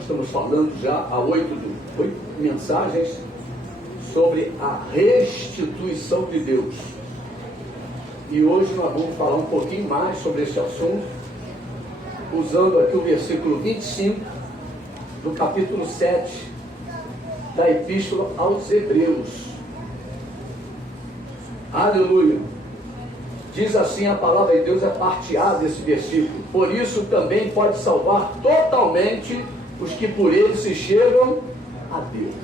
Nós estamos falando já há 8 mensagens sobre a restituição de Deus. E hoje nós vamos falar um pouquinho mais sobre esse assunto, usando aqui o versículo 25 do capítulo 7 da Epístola aos Hebreus. Aleluia! Diz assim a palavra de Deus, é parte A desse versículo: por isso também pode salvar totalmente os que por ele se chegam a Deus.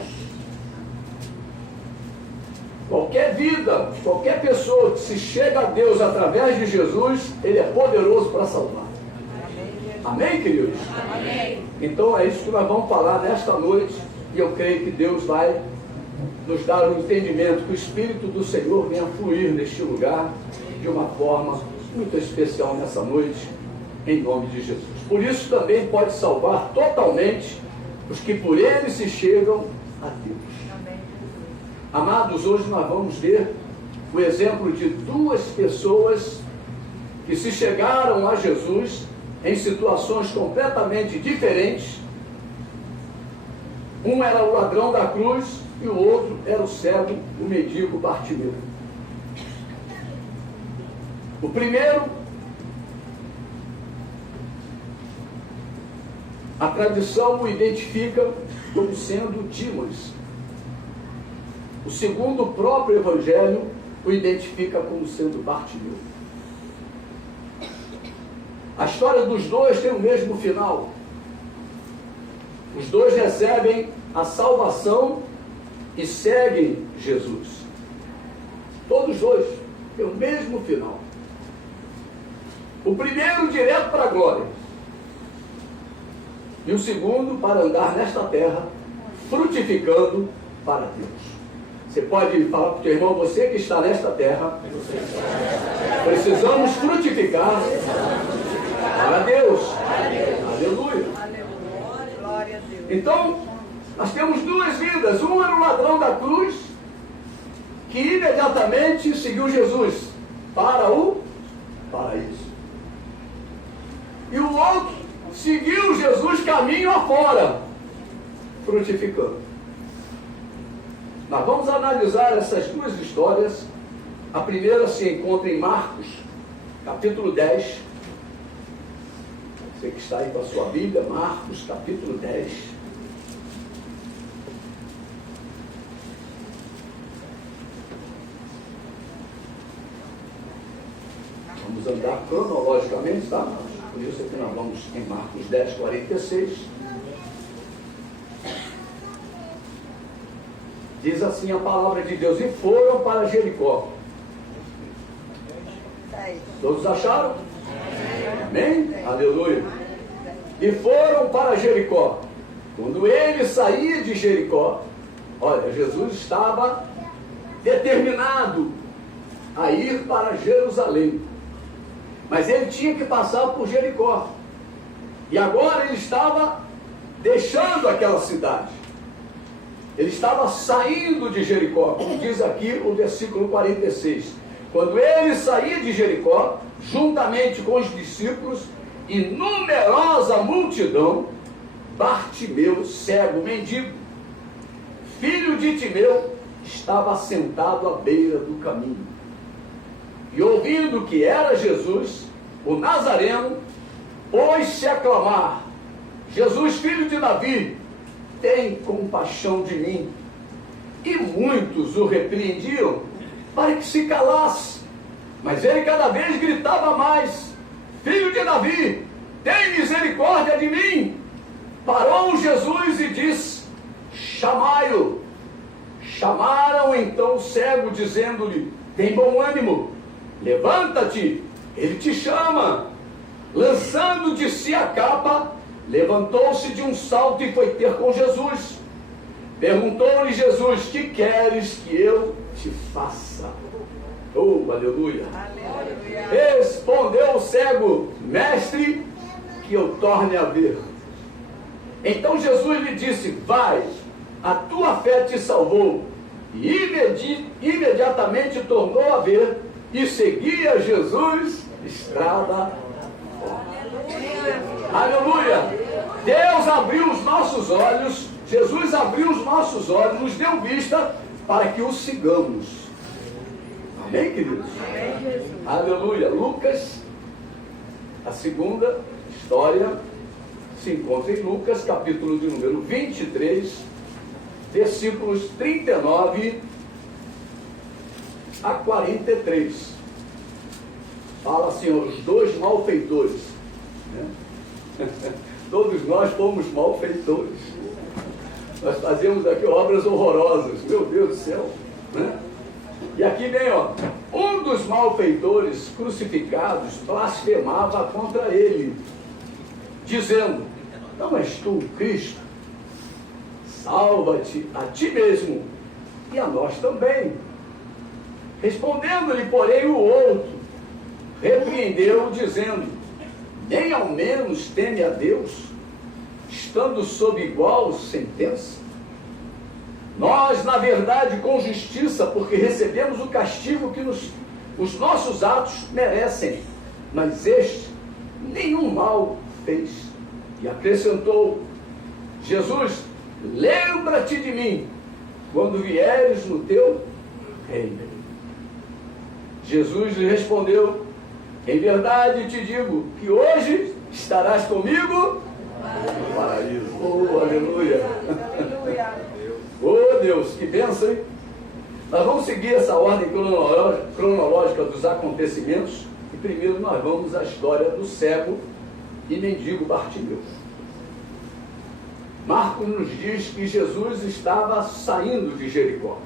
Qualquer vida, qualquer pessoa que se chega a Deus através de Jesus, ele é poderoso para salvar. Amém, queridos? Amém. Então é isso que nós vamos falar nesta noite, e eu creio que Deus vai nos dar o entendimento, que o Espírito do Senhor venha fluir neste lugar de uma forma muito especial nessa noite, em nome de Jesus. Por isso também pode salvar totalmente os que por ele se chegam a Deus. Amém. Amados, hoje nós vamos ver o exemplo de duas pessoas que se chegaram a Jesus em situações completamente diferentes. Um era o ladrão da cruz e o outro era o cego, o mendigo Bartimeu. O primeiro, a tradição o identifica como sendo Dimas. O segundo, o próprio Evangelho o identifica como sendo Bartimeu. A história dos dois tem o mesmo final. Os dois recebem a salvação e seguem Jesus. Todos dois têm o mesmo final. O primeiro direto para a glória, e o segundo para andar nesta terra frutificando para Deus. Você pode falar para o teu irmão: você que está nesta terra, precisamos frutificar para Deus. Aleluia. Então, nós temos duas vidas. Um era o ladrão da cruz, que imediatamente seguiu Jesus para o paraíso. E o outro seguiu Jesus caminho afora, frutificando. Nós vamos analisar essas duas histórias. A primeira se encontra em Marcos, capítulo 10. Você que está aí com a sua Bíblia, Marcos, capítulo 10. Vamos andar cronologicamente, tá? Por isso é que nós vamos em Marcos 10, 46. Diz assim a palavra de Deus: e foram para Jericó. Todos acharam? Amém? Aleluia. E foram para Jericó. Quando ele saía de Jericó, olha, Jesus estava determinado a ir para Jerusalém. Mas ele tinha que passar por Jericó. E agora ele estava deixando aquela cidade. Ele estava saindo de Jericó, como diz aqui o versículo 46. Quando ele saía de Jericó, juntamente com os discípulos e numerosa multidão, Bartimeu, cego, mendigo, filho de Timeu, estava sentado à beira do caminho. E ouvindo que era Jesus, o Nazareno, pôs-se a clamar: Jesus, filho de Davi, tem compaixão de mim. E muitos o repreendiam para que se calasse. Mas ele cada vez gritava mais: Filho de Davi, tem misericórdia de mim. Parou Jesus e disse: chamai-o. Chamaram então o cego, dizendo-lhe: tem bom ânimo, levanta-te, ele te chama. Lançando de si a capa, levantou-se de um salto e foi ter com Jesus. Perguntou-lhe Jesus: que queres que eu te faça? Oh, aleluia! Aleluia. Respondeu o cego: mestre, que eu torne a ver. Então Jesus lhe disse: vai, a tua fé te salvou. E imediatamente tornou a ver e seguia Jesus estrada. Aleluia! Deus abriu os nossos olhos, Jesus abriu os nossos olhos, nos deu vista para que o sigamos. Amém, queridos? Amém, Jesus. Aleluia. Lucas, a segunda história se encontra em Lucas, capítulo de número 23, versículos 39 a 43. Fala assim, os dois malfeitores, né? Todos nós fomos malfeitores. Nós fazemos aqui obras horrorosas, meu Deus do céu, né? E aqui vem, ó, um dos malfeitores crucificados blasfemava contra ele, dizendo: não és tu o Cristo? Salva-te a ti mesmo e a nós também. Respondendo-lhe, porém, o outro repreendeu, dizendo: nem ao menos teme a Deus, estando sob igual sentença? Nós, na verdade, com justiça, porque recebemos o castigo que os nossos atos merecem, mas este nenhum mal fez. E acrescentou: Jesus, lembra-te de mim quando vieres no teu reino. Jesus lhe respondeu: em verdade te digo que hoje estarás comigo no paraíso. Oh, aleluia! Oh, Deus, que bênção, hein? Nós vamos seguir essa ordem cronológica dos acontecimentos e primeiro nós vamos à história do cego e mendigo Bartimeu. Marcos nos diz que Jesus estava saindo de Jericó.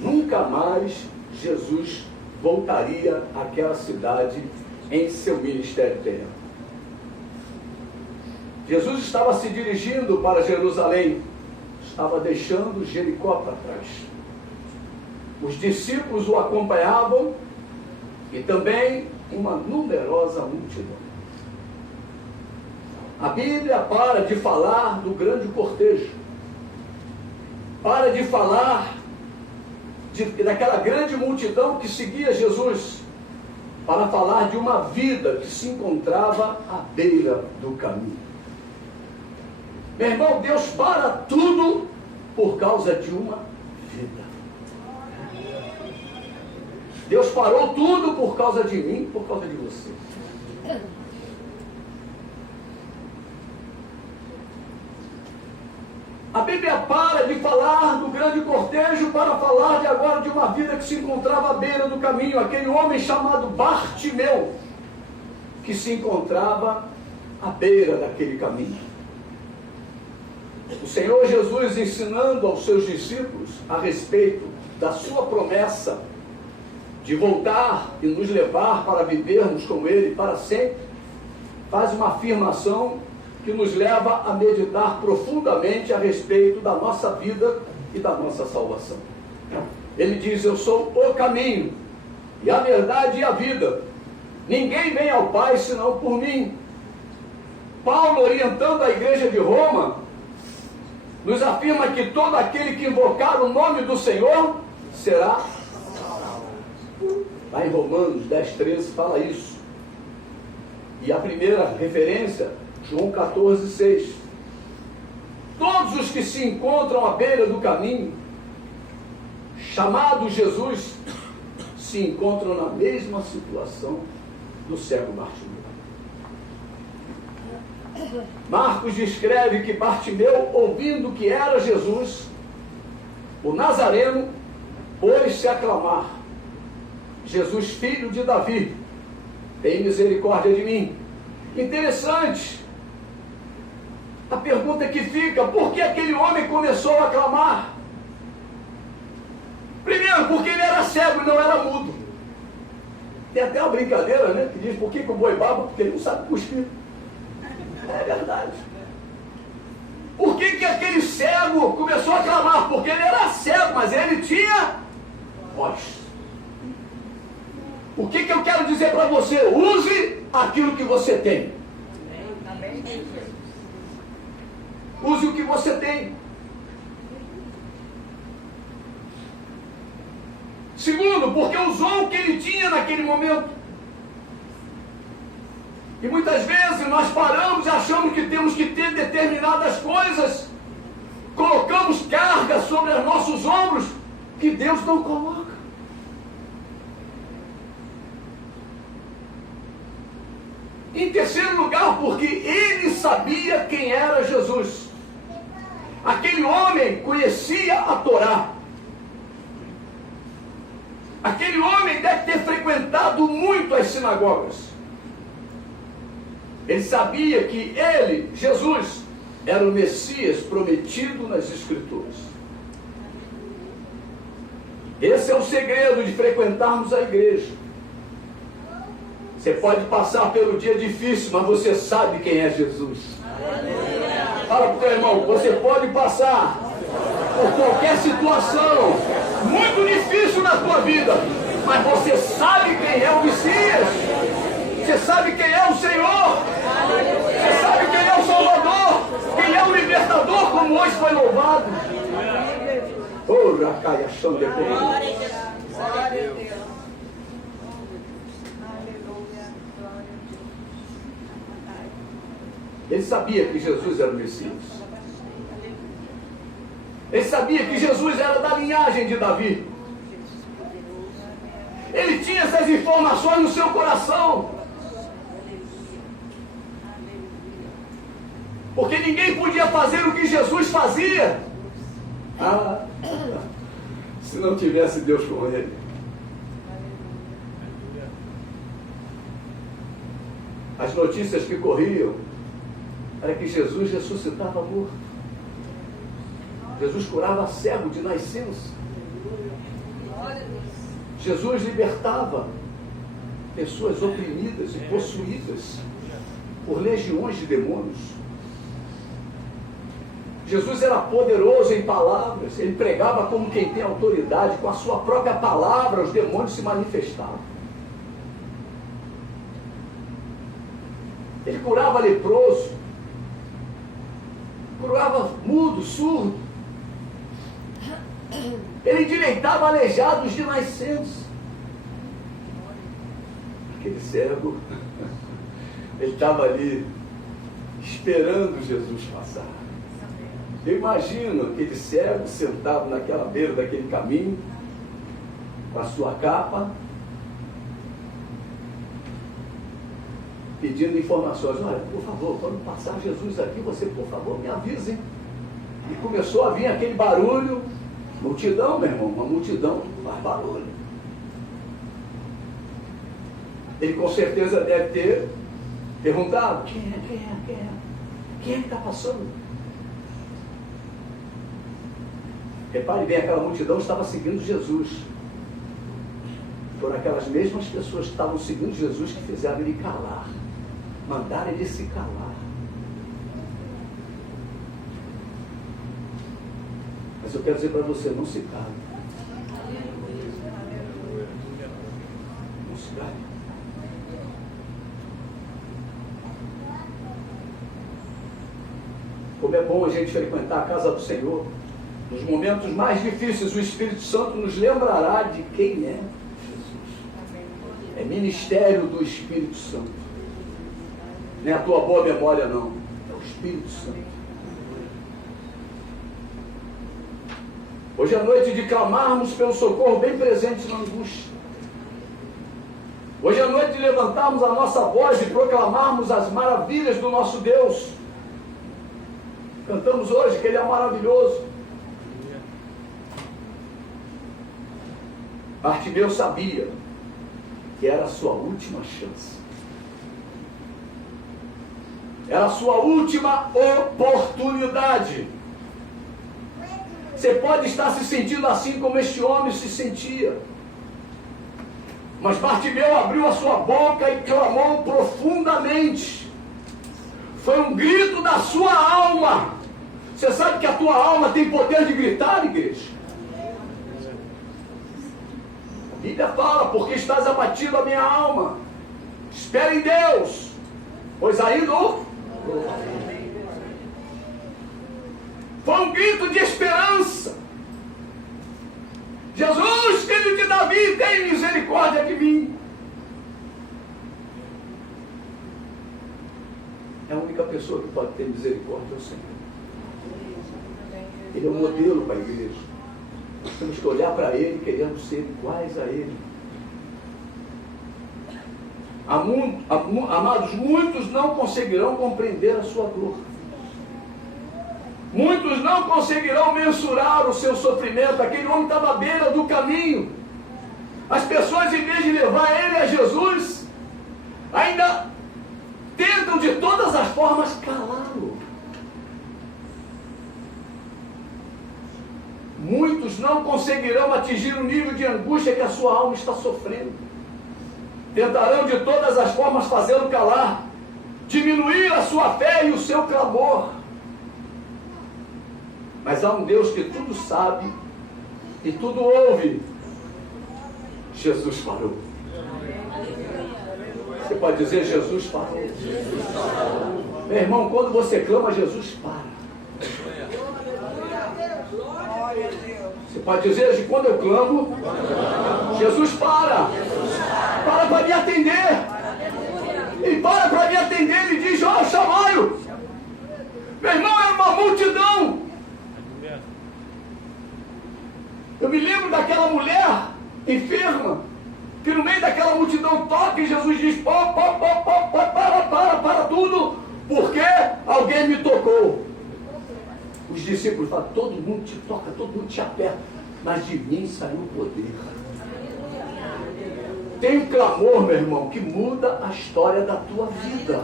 Nunca mais Jesus voltaria àquela cidade em seu ministério terreno. Jesus estava se dirigindo para Jerusalém, estava deixando Jericó para trás. Os discípulos o acompanhavam e também uma numerosa multidão. A Bíblia para de falar do grande cortejo, para de falar daquela grande multidão que seguia Jesus, para falar de uma vida que se encontrava à beira do caminho. Meu irmão, Deus para tudo por causa de uma vida. Deus parou tudo por causa de mim, por causa de você. A Bíblia para de falar do grande cortejo para falar agora de uma vida que se encontrava à beira do caminho. Aquele homem chamado Bartimeu, que se encontrava à beira daquele caminho. O Senhor Jesus, ensinando aos seus discípulos a respeito da sua promessa de voltar e nos levar para vivermos com Ele para sempre, faz uma afirmação que nos leva a meditar profundamente a respeito da nossa vida e da nossa salvação. Ele diz: eu sou o caminho, e a verdade e a vida. Ninguém vem ao Pai senão por mim. Paulo, orientando a igreja de Roma, nos afirma que todo aquele que invocar o nome do Senhor será salvo. Lá em Romanos 10:13 fala isso. E a primeira referência, João 14:6. Todos os que se encontram à beira do caminho, chamado Jesus, se encontram na mesma situação do cego Bartimeu. Marcos descreve que Bartimeu, ouvindo que era Jesus, o Nazareno, pôs-se a clamar: Jesus, filho de Davi, tem misericórdia de mim. Interessante. A pergunta que fica: por que aquele homem começou a clamar? Primeiro, porque ele era cego e não era mudo. Tem até uma brincadeira, né, que diz: por que o boi baba? Porque ele não sabe cuspir. É verdade. Por que aquele cego começou a clamar? Porque ele era cego, mas ele tinha voz. O que eu quero dizer para você? Use aquilo que você tem. Use o que você tem. Segundo, porque usou o que ele tinha naquele momento. E muitas vezes nós paramos e achamos que temos que ter determinadas coisas. Colocamos carga sobre os nossos ombros que Deus não coloca. Em terceiro lugar, porque ele sabia quem era Jesus. Aquele homem conhecia a Torá. Aquele homem deve ter frequentado muito as sinagogas. Ele sabia que ele, Jesus, era o Messias prometido nas Escrituras. Esse é o segredo de frequentarmos a igreja. Você pode passar pelo dia difícil, mas você sabe quem é Jesus. Fala para o teu irmão, você pode passar por qualquer situação muito difícil na tua vida, mas você sabe quem é o Messias. Você sabe quem é o Senhor. Você sabe quem é o Salvador. Quem é o Libertador, como hoje foi louvado. Oh, Racaia, chão de Deus. Ele sabia que Jesus era o Messias. Ele sabia que Jesus era da linhagem de Davi. Ele tinha essas informações no seu coração. Porque ninguém podia fazer o que Jesus fazia. Se não tivesse Deus com ele. As notícias que corriam era que Jesus ressuscitava morto. Jesus curava cego de nascença. Jesus libertava pessoas oprimidas e possuídas por legiões de demônios. Jesus era poderoso em palavras. Ele pregava como quem tem autoridade. Com a sua própria palavra os demônios se manifestavam. Ele curava leproso, curava mudo, surdo. Ele endireitava aleijados de nascença. Aquele cego, ele estava ali esperando Jesus passar. Eu imagino aquele cego sentado naquela beira daquele caminho, com a sua capa, pedindo informações. Olha, por favor, quando passar Jesus aqui, você, por favor, me avise. E começou a vir aquele barulho. Multidão, meu irmão, uma multidão faz barulho. Ele com certeza deve ter perguntado: quem é que está passando? Repare bem, aquela multidão estava seguindo Jesus. Foram aquelas mesmas pessoas que estavam seguindo Jesus que fizeram ele calar. Mandaram ele se calar. Mas eu quero dizer para você, não se cale. Não se cale. Como é bom a gente frequentar a casa do Senhor. Nos momentos mais difíceis, o Espírito Santo nos lembrará de quem é Jesus. É ministério do Espírito Santo. Não é a tua boa memória, não. É o Espírito Santo. Hoje é noite de clamarmos pelo socorro bem presente na angústia. Hoje é noite de levantarmos a nossa voz e proclamarmos as maravilhas do nosso Deus. Cantamos hoje que Ele é maravilhoso. Bartimeu sabia que era a sua última chance. Era a sua última oportunidade. Você pode estar se sentindo assim como este homem se sentia. Mas Bartimeu abriu a sua boca e clamou profundamente. Foi um grito da sua alma. Você sabe que a tua alma tem poder de gritar, igreja? A Bíblia fala: porque estás abatido a minha alma. Espera em Deus, pois ainda foi um grito de esperança. Jesus, filho de Davi, tem misericórdia de mim. única pessoa que pode ter misericórdia é o Senhor. Ele é um modelo para a igreja. Nós temos que olhar para Ele, querendo ser iguais a Ele. Amados, muitos não conseguirão compreender a sua dor. Muitos não conseguirão mensurar o seu sofrimento. Aquele homem estava à beira do caminho. As pessoas, em vez de levar ele a Jesus, ainda tentam de todas as formas calá-lo. Muitos não conseguirão atingir o nível de angústia que a sua alma está sofrendo. Tentarão de todas as formas fazê-lo calar, diminuir a sua fé e o seu clamor. Mas há um Deus que tudo sabe e tudo ouve. Jesus parou. Você pode dizer, Jesus parou. Meu irmão, quando você clama, Jesus para. Você pode dizer, quando eu clamo, Jesus para. Para me atender. Ele para me atender. Ele diz, ó, chamai-o. Meu irmão, era uma multidão. Eu me lembro daquela mulher enferma, que no meio daquela multidão toca e Jesus diz, para tudo, porque alguém me tocou. Os discípulos falam, todo mundo te toca, todo mundo te aperta, mas de mim saiu o poder. Tem um clamor, meu irmão, que muda a história da tua vida.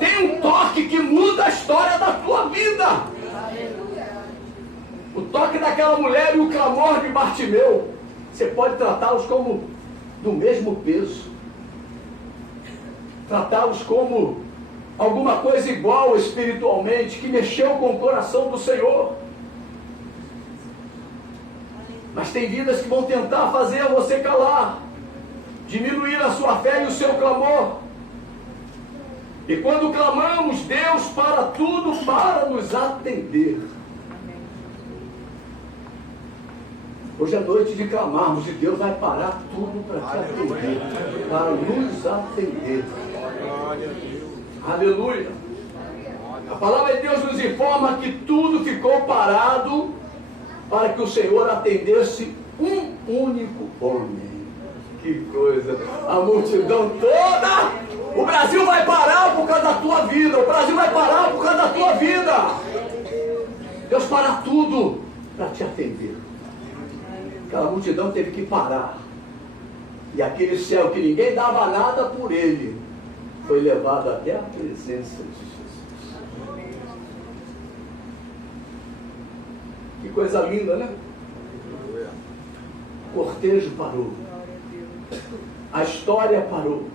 Tem um toque que muda a história da tua vida. O toque daquela mulher e o clamor de Bartimeu, você pode tratá-los como do mesmo peso. Tratá-los como alguma coisa igual espiritualmente, que mexeu com o coração do Senhor. Mas tem vidas que vão tentar fazer você calar, diminuir a sua fé e o seu clamor. E quando clamamos, Deus para tudo para nos atender. Hoje é noite de clamarmos e Deus vai parar tudo para te atender, para nos atender. Aleluia. A palavra de Deus nos informa que tudo ficou parado para que o Senhor atendesse um único homem. Que coisa! A multidão toda, o Brasil vai parar por causa da tua vida, o Brasil vai parar por causa da tua vida. Deus para tudo para te atender. Aquela multidão teve que parar. E aquele céu que ninguém dava nada por ele, foi levado até a presença de Jesus. Que coisa linda, né? O cortejo parou. A história parou.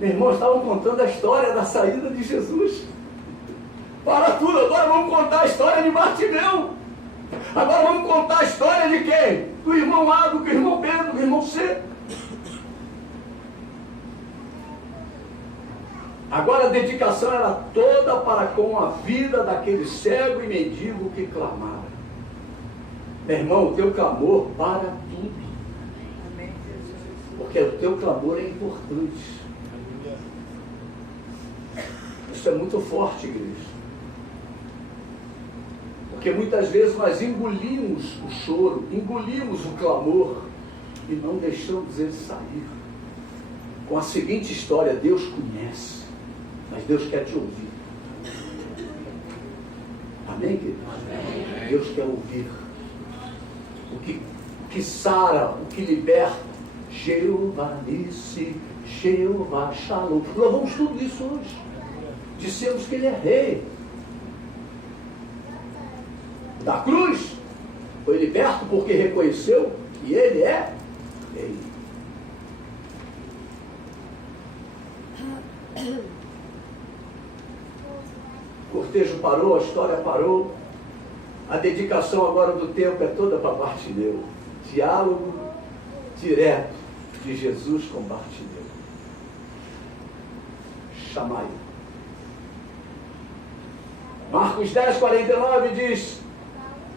Meus irmãos estavam contando a história da saída de Jesus. Para tudo, agora vamos contar a história de Bartimeu. Agora vamos contar a história de quem? Do irmão A, do irmão B, do irmão C. Agora a dedicação era toda para com a vida daquele cego e mendigo que clamara. Meu irmão, o teu clamor para tudo. Porque o teu clamor é importante. Isso é muito forte, igreja. Porque muitas vezes nós engolimos o choro, engolimos o clamor e não deixamos ele sair. Com a seguinte história, Deus conhece, mas Deus quer te ouvir. Amém, queridos? Amém. Deus quer ouvir. O que sara, o que liberta, Jeová Nissi, Jeová Shalom. Louvamos tudo isso hoje. Dissemos que Ele é rei. Da cruz, foi liberto porque reconheceu que Ele é rei. O cortejo parou, a história parou. A dedicação agora do tempo é toda para Bartimeu. Diálogo direto de Jesus com Bartimeu. Chamai. Marcos 10, 49 diz: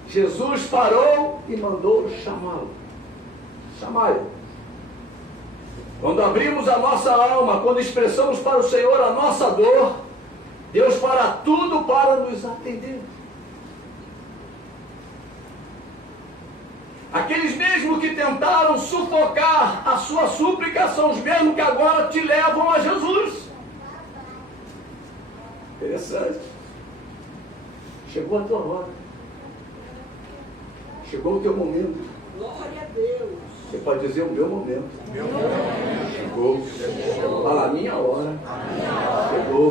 Jesus parou e mandou chamá-lo. Chamai-o. Quando abrimos a nossa alma, quando expressamos para o Senhor a nossa dor, Deus fará tudo para nos atender. Aqueles mesmos que tentaram sufocar a sua súplica são os mesmos que agora te levam a Jesus. Interessante. Chegou a tua hora. Chegou o teu momento. Glória a Deus. Você pode dizer o meu momento. Meu momento. Chegou. Fala a minha hora. Chegou.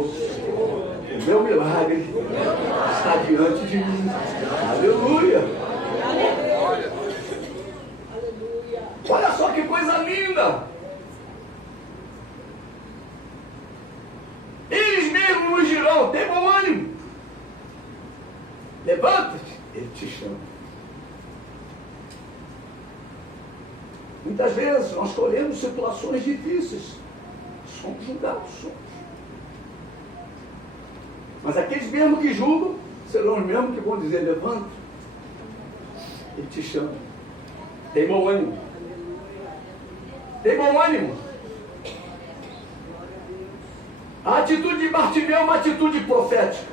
O meu milagre está diante de mim. Aleluia. Olha só que coisa linda. Eles mesmos nos dirão: tem bom ânimo. Levanta-te. Ele te chama. Muitas vezes nós escolhemos situações difíceis. Somos julgados, somos. Mas aqueles mesmos que julgam serão os mesmos que vão dizer: levanta. Ele te chama. Tem bom ânimo. Tem bom ânimo. A atitude de Bartimeu é uma atitude profética.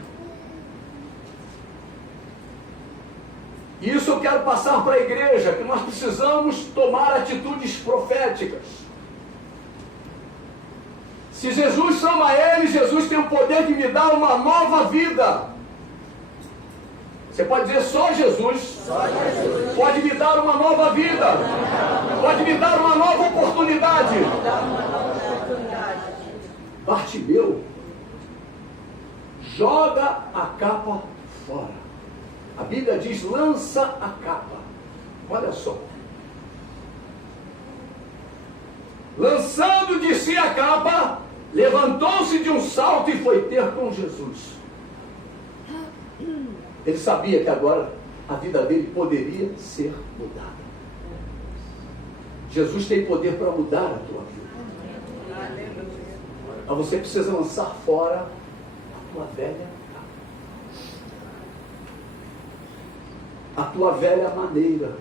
E isso eu quero passar para a igreja, que nós precisamos tomar atitudes proféticas. Se Jesus chama ele, Jesus tem o poder de me dar uma nova vida. Você pode dizer: só Jesus pode me dar uma nova vida, pode me dar uma nova oportunidade. Bartimeu joga a capa fora. A Bíblia diz: lança a capa. Olha só. Lançando de si a capa, levantou-se de um salto e foi ter com Jesus. Ele sabia que agora a vida dele poderia ser mudada. Jesus tem poder para mudar a tua vida. Mas você precisa lançar fora a tua velha capa. A tua velha maneira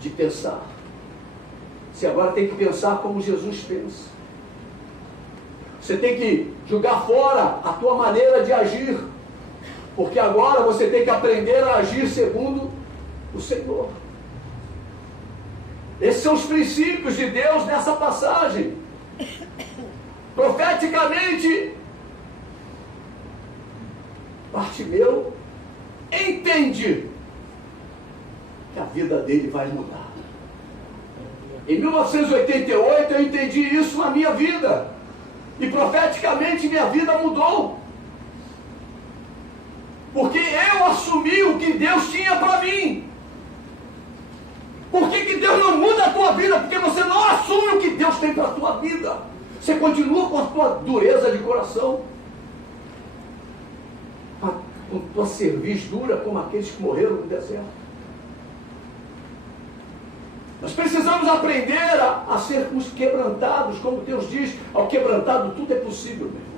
de pensar. Você agora tem que pensar como Jesus pensa. Você tem que jogar fora a tua maneira de agir. Porque agora você tem que aprender a agir segundo o Senhor. Esses são os princípios de Deus nessa passagem. Profeticamente, Bartimeu entende que a vida dele vai mudar. Em 1988 eu entendi isso na minha vida. E profeticamente minha vida mudou. Porque eu assumi o que Deus tinha para mim. Por que Deus não muda a tua vida? Porque você não assume o que Deus tem para a tua vida. Você continua com a tua dureza de coração, com a tua cerviz dura, como aqueles que morreram no deserto. Nós precisamos aprender a sermos quebrantados, como Deus diz: ao quebrantado tudo é possível, meu irmão.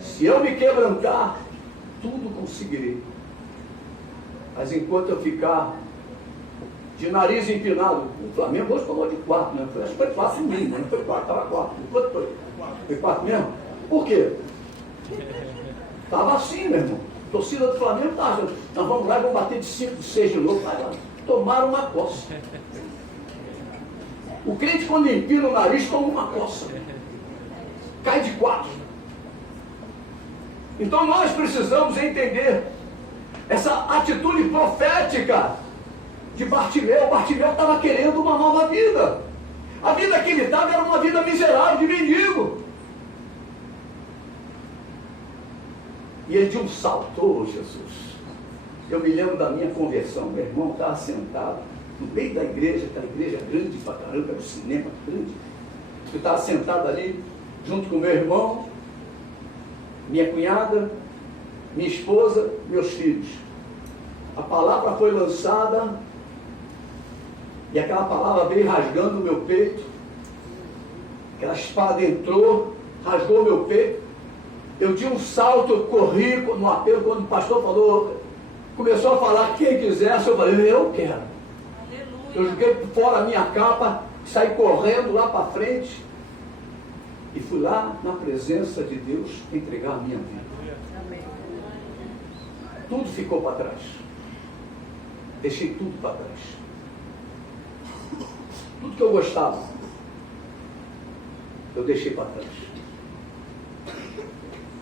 Se eu me quebrantar, tudo conseguirei. Mas enquanto eu ficar de nariz empinado, o Flamengo hoje tomou de 4, né? Acho que foi 4 mínimo, não foi 4, estava 4. Quanto foi? Foi 4 mesmo? Por quê? Estava assim, meu irmão. A torcida do Flamengo estava achando: nós vamos lá e vamos bater de 5, de 6 de novo. Vai lá. Tomaram uma coça. O crente, quando empina o nariz, toma uma coça. Cai de 4. Então nós precisamos entender essa atitude profética de Bartimeu. Bartimeu estava querendo uma nova vida. A vida que ele estava era uma vida miserável, de mendigo. E ele de um salto: oh, Jesus. Eu me lembro da minha conversão. Meu irmão estava sentado no meio da igreja, aquela igreja grande pra caramba, era um cinema grande. Eu estava sentado ali junto com meu irmão, minha cunhada, minha esposa, meus filhos. A palavra foi lançada e aquela palavra veio rasgando o meu peito. Aquela espada entrou, rasgou meu peito. Eu de um salto, eu corri no apelo. Quando o pastor falou, começou a falar: quem quisesse, eu falei: eu quero. Eu joguei fora a minha capa, saí correndo lá para frente e fui lá na presença de Deus entregar a minha vida. Tudo ficou para trás. Deixei tudo para trás. Tudo que eu gostava, eu deixei para trás.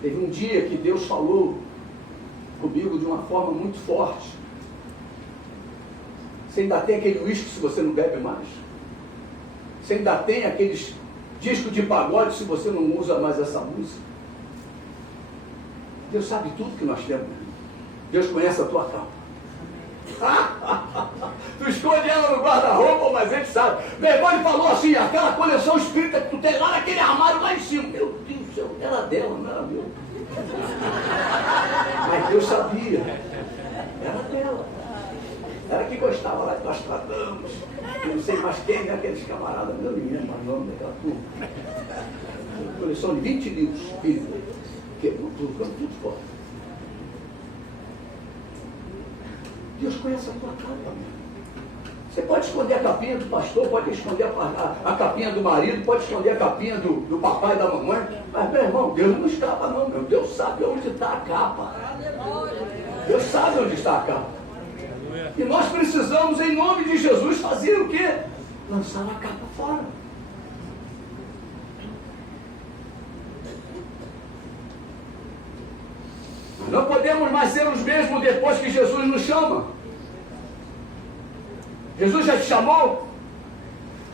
Teve um dia que Deus falou comigo de uma forma muito forte. Você ainda tem aquele uísque se você não bebe mais. Você ainda tem aqueles discos de pagode se você não usa mais essa música. Deus sabe tudo que nós temos. Deus conhece a tua capa. Tu esconde ela no guarda-roupa, mas ele sabe. Meu irmão, ele falou assim, aquela coleção espírita que tu tem lá naquele armário lá em cima. Meu Deus do céu, era dela, não era meu. Mas Deus sabia. Era dela. Era que gostava lá que nós tratamos. Eu não sei mais quem, né? Aqueles camaradas, não me lembro o nome daquela turma. Coleção de 20 livros, quebrou tudo, ficando tudo fora. Deus conhece a tua capa. Você pode esconder a capinha do pastor, pode esconder a capinha do marido, pode esconder a capinha do papai e da mamãe. Mas, meu irmão, Deus não escapa não, meu. Deus sabe onde está a capa. Deus sabe onde está a capa. E nós precisamos, em nome de Jesus, fazer o quê? Lançar a capa fora. Não podemos mais ser os mesmos depois que Jesus nos chama. Jesus já te chamou?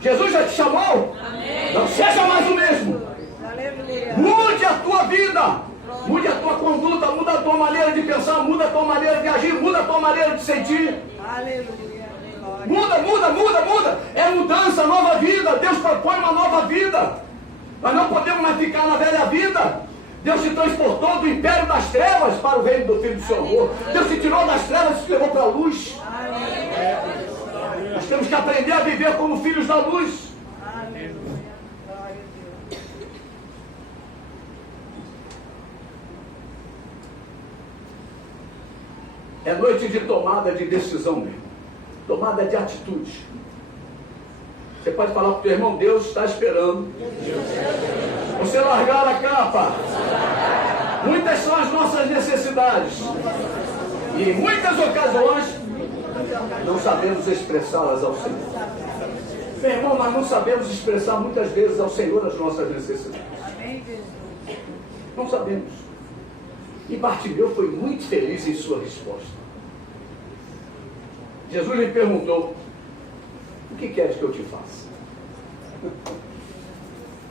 Jesus já te chamou? Amém. Não seja mais o mesmo. Aleluia. Mude a tua vida. Mude a tua conduta. Muda a tua maneira de pensar. Muda a tua maneira de agir. Muda a tua maneira de sentir. Aleluia. Muda. É mudança, nova vida. Deus propõe uma nova vida. Nós não podemos mais ficar na velha vida. Deus te transportou do império das trevas para o reino do Filho do seu amor. Deus te tirou das trevas e te levou para a luz. Nós temos que aprender a viver como filhos da luz. É noite de tomada de decisão mesmo. Tomada de atitude. Você pode falar para o teu irmão, Deus está esperando você largar a capa. Muitas são as nossas necessidades. E em muitas ocasiões não sabemos expressá-las ao Senhor. Meu irmão, nós não sabemos expressar muitas vezes ao Senhor as nossas necessidades. Não sabemos. E Bartimeu foi muito feliz em sua resposta. Jesus lhe perguntou: o que queres que eu te faça?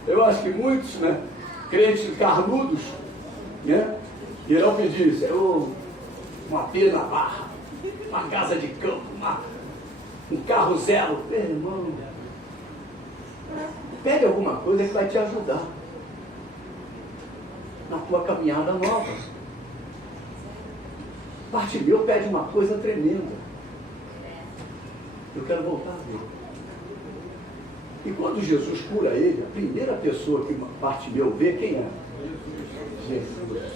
Eu acho que muitos, né, crentes carnudos, né, irão pedir, Senhor, uma pena na barra, uma casa de campo, um carro zero. Meu irmão, pede alguma coisa que vai te ajudar na tua caminhada nova. Bartimeu pede uma coisa tremenda. Eu quero voltar a ver. E quando Jesus cura ele, a primeira pessoa que Bartimeu vê, quem é? Jesus.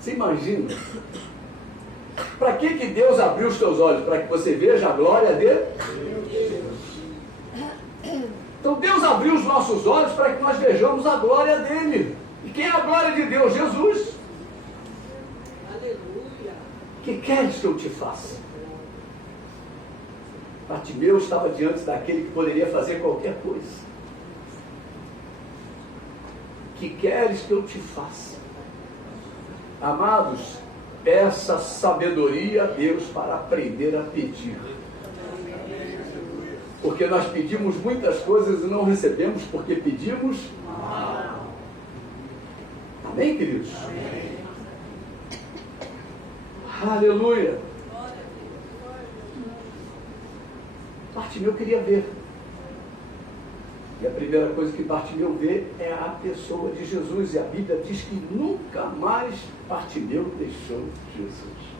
Você imagina? Para que Deus abriu os teus olhos? Para que você veja a glória dele? Então Deus abriu os nossos olhos para que nós vejamos a glória dele. E quem é a glória de Deus? Jesus. Aleluia. O que queres que eu te faça? Bartimeu estava diante daquele que poderia fazer qualquer coisa. Que queres que eu te faça? Amados, peça sabedoria a Deus para aprender a pedir. Porque nós pedimos muitas coisas e não recebemos porque pedimos mal. Amém, queridos? Amém. Aleluia. Bartimeu queria ver. E a primeira coisa que Bartimeu vê é a pessoa de Jesus. E a Bíblia diz que nunca mais Bartimeu deixou Jesus.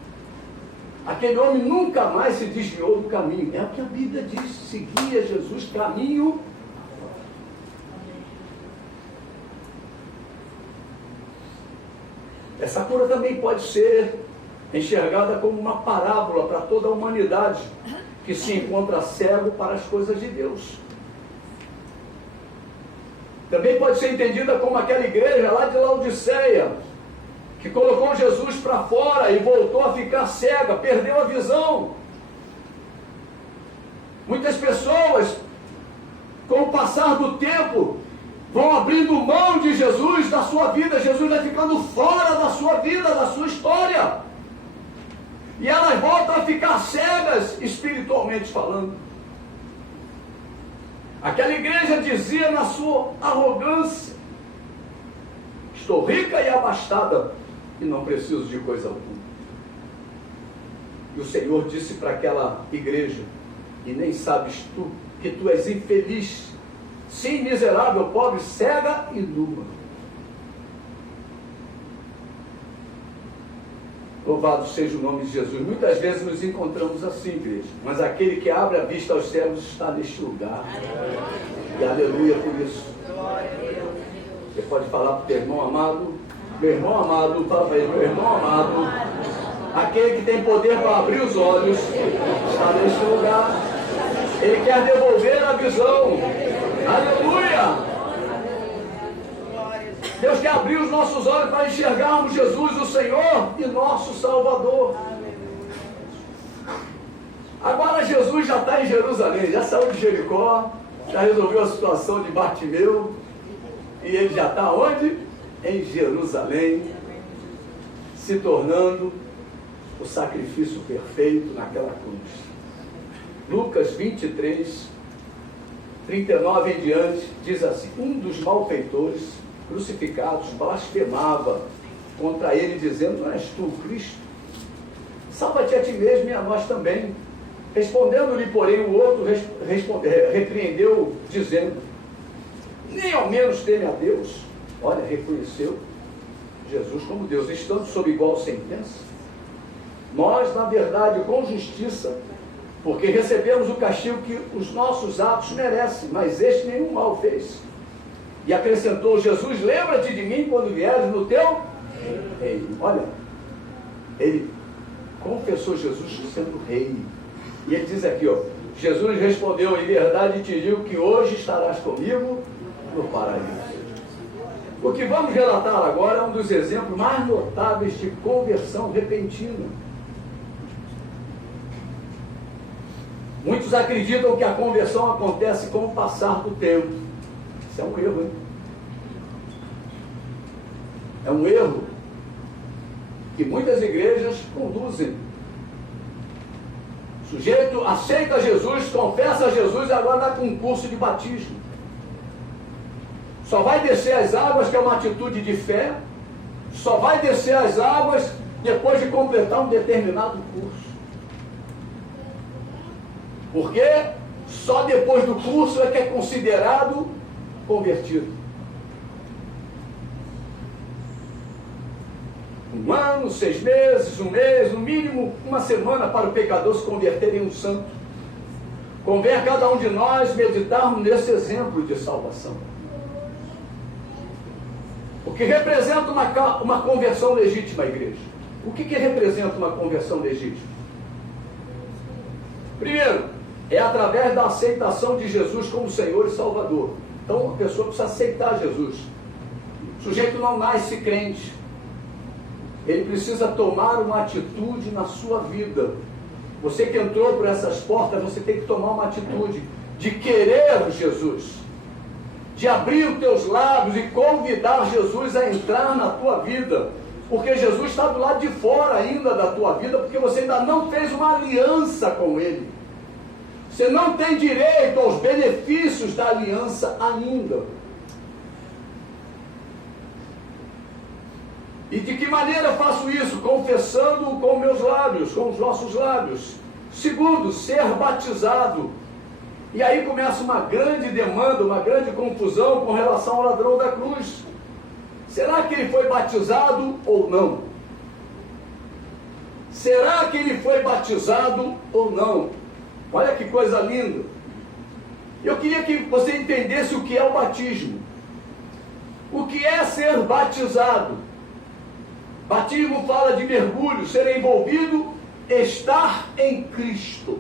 Aquele homem nunca mais se desviou do caminho. É o que a Bíblia diz. Seguia Jesus caminho. Essa cura também pode ser enxergada como uma parábola para toda a humanidade que se encontra cego para as coisas de Deus. Também pode ser entendida como aquela igreja lá de Laodiceia, que colocou Jesus para fora e voltou a ficar cega, perdeu a visão. Muitas pessoas, com o passar do tempo, vão abrindo mão de Jesus, da sua vida. Jesus vai ficando fora da sua vida, da sua história. E elas voltam a ficar cegas, espiritualmente falando. Aquela igreja dizia na sua arrogância: estou rica e abastada e não preciso de coisa alguma. E o Senhor disse para aquela igreja: e nem sabes tu que tu és infeliz, sim, miserável, pobre, cega e nua. Louvado seja o nome de Jesus. Muitas vezes nos encontramos assim, igreja, mas aquele que abre a vista aos cegos está neste lugar. E aleluia por isso. Você pode falar para o teu irmão amado: meu irmão amado, fala para ele: meu irmão amado, aquele que tem poder para abrir os olhos está neste lugar. Ele quer devolver a visão. Aleluia! Deus quer abrir os nossos olhos para enxergarmos Jesus, o Senhor e nosso Salvador. Agora Jesus já está em Jerusalém, já saiu de Jericó, já resolveu a situação de Bartimeu, e ele já está onde? Em Jerusalém, se tornando o sacrifício perfeito naquela cruz. Lucas 23, 39 em diante, diz assim: um dos malfeitores crucificados blasfemava contra ele, dizendo: não és tu Cristo? Salva-te a ti mesmo e a nós também. Respondendo-lhe, porém, o outro repreendeu, dizendo: nem ao menos teme a Deus. Olha, reconheceu Jesus como Deus, estando sob igual sentença. Nós, na verdade, com justiça, porque recebemos o castigo que os nossos atos merecem, mas este nenhum mal fez. E acrescentou Jesus: lembra-te de mim quando vieres no teu reino. Olha, ele confessou Jesus sendo rei. E ele diz aqui, ó: Jesus respondeu: em verdade te digo que hoje estarás comigo no paraíso. O que vamos relatar agora é um dos exemplos mais notáveis de conversão repentina. Muitos acreditam que a conversão acontece com o passar do tempo. Isso é um erro, hein? É um erro que muitas igrejas conduzem. O sujeito aceita Jesus, confessa Jesus e agora dá com um curso de batismo. Só vai descer as águas, que é uma atitude de fé. Só vai descer as águas depois de completar um determinado curso. Porque só depois do curso é que é considerado convertido. Um ano, 6 meses, um mês, no mínimo uma semana para o pecador se converter em um santo. Convém a cada um de nós meditarmos nesse exemplo de salvação. O que representa uma conversão legítima, igreja? O que representa uma conversão legítima? Primeiro, é através da aceitação de Jesus como Senhor e Salvador. Então a pessoa precisa aceitar Jesus. O sujeito não nasce crente. Ele precisa tomar uma atitude na sua vida. Você que entrou por essas portas, você tem que tomar uma atitude de querer Jesus, de abrir os teus lábios e convidar Jesus a entrar na tua vida, porque Jesus está do lado de fora ainda da tua vida, porque você ainda não fez uma aliança com Ele. Você não tem direito aos benefícios da aliança ainda. E de que maneira eu faço isso? Confessando com meus lábios, com os nossos lábios. Segundo, ser batizado. E aí começa uma grande demanda, uma grande confusão com relação ao ladrão da cruz. Será que ele foi batizado ou não? Será que ele foi batizado ou não? Olha que coisa linda. Eu queria que você entendesse o que é o batismo. O que é ser batizado? Batismo fala de mergulho, ser envolvido, estar em Cristo.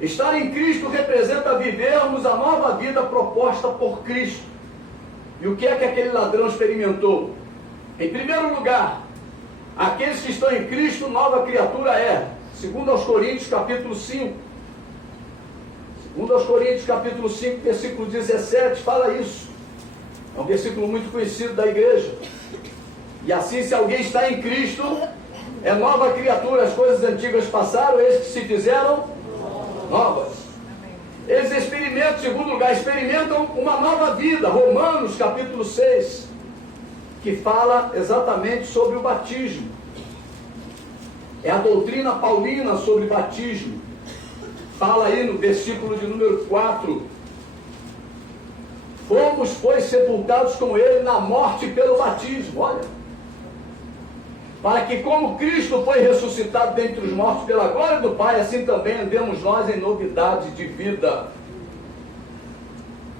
Estar em Cristo representa vivermos a nova vida proposta por Cristo. E o que é que aquele ladrão experimentou? Em primeiro lugar, aqueles que estão em Cristo, nova criatura é. Segundo aos Coríntios, capítulo 5. Segundo aos Coríntios, capítulo 5, versículo 17, fala isso. É um versículo muito conhecido da igreja. E assim, se alguém está em Cristo, é nova criatura. As coisas antigas passaram, eis que se fizeram novas. Eles experimentam, em segundo lugar, experimentam uma nova vida. Romanos, capítulo 6, que fala exatamente sobre o batismo. É a doutrina paulina sobre batismo. Fala aí no versículo de número 4. Fomos, pois, sepultados com ele na morte pelo batismo. Olha. Para que, como Cristo foi ressuscitado dentre os mortos pela glória do Pai, assim também andemos nós em novidade de vida.